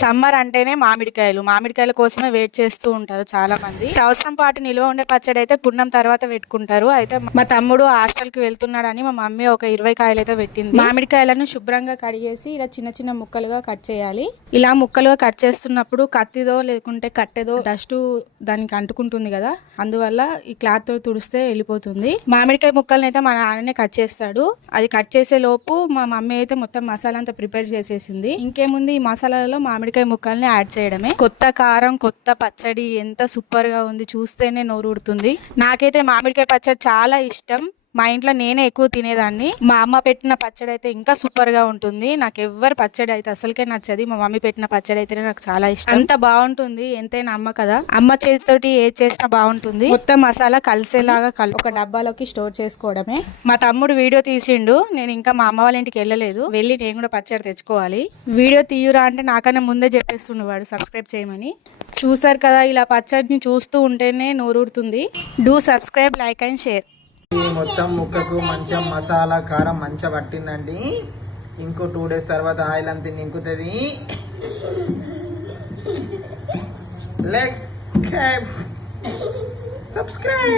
Summer అంటేనే మామిడికాయల కోసమే wait చేస్తూ ఉంటారు చాలా మంది. సంవత్సరం పాటు నిల్వ ఉండే పచ్చడి అయితే పున్నం తర్వాత పెట్టుకుంటారు. అయితే మా తమ్ముడు హాస్టల్ కి వెళ్తున్నాడని మా మమ్మీ ఒక 20 కాయలు అయితే పెట్టింది. మామిడికాయలను శుభ్రంగా కడిగేసి ఇలా చిన్న చిన్న ముక్కలుగా కట్ చేయాలి. ఇలా ముక్కలుగా కట్ చేస్తున్నప్పుడు కత్తిదో లేకుంటే కట్టెదో డస్ట్ దానికి అంటుకుంటుంది కదా, అందువల్ల ఈ క్లాత్ తో తుడిస్తే వెళ్ళిపోతుంది. మామిడికాయ ముక్కల్ని అయితే మా నాన్ననే కట్ చేస్తాడు. అది కట్ చేసే లోపు మా మమ్మీ అయితే మొత్తం మసాలా అంతా ప్రిపేర్ చేసేసింది. ఇంకేముంది, ఈ మసాలాలో మామిడికాయ ముక్కల్ని యాడ్ చేయడమే. కొత్త కారం, కొత్త పచ్చడి ఎంత సూపర్ గా ఉంది, చూస్తేనే నోరు ఊడుతుంది. నాకైతే మామిడికాయ పచ్చడి చాలా ఇష్టం. మా ఇంట్లో నేనే ఎక్కువ తినేదాన్ని. మా అమ్మ పెట్టిన పచ్చడి అయితే ఇంకా సూపర్ గా ఉంటుంది. నాకు ఎవ్వరు పచ్చడి అయితే అసలుకే నచ్చది. మా మమ్మీ పెట్టిన పచ్చడి అయితే నాకు చాలా ఇష్టం. అంత బాగుంటుంది. ఎంతైనా అమ్మ కదా, అమ్మ చేతితోటి ఏది చేసినా బాగుంటుంది. మొత్తం మసాలా కలిసేలాగా ఒక డబ్బాలోకి స్టోర్ చేసుకోవడమే. మా తమ్ముడు వీడియో తీసిండు. నేను ఇంకా మా అమ్మ వాళ్ళ ఇంటికి వెళ్ళలేదు. వెళ్ళి నేను కూడా పచ్చడి తెచ్చుకోవాలి. వీడియో తీయురా అంటే నాకన్నా ముందే చెప్పేస్తుండు వాడు సబ్స్క్రైబ్ చేయమని. చూసారు కదా, ఇలా పచ్చడిని చూస్తూ ఉంటేనే నోరూడుతుంది. Do subscribe, like and share. ఈ మొత్తం ముక్కకు మంచిగా మసాలా కారం మంచిగా పట్టిందండి. ఇంకో 2 days తర్వాత ఆయిల్ అంతా నింకుతుంది. Let's subscribe.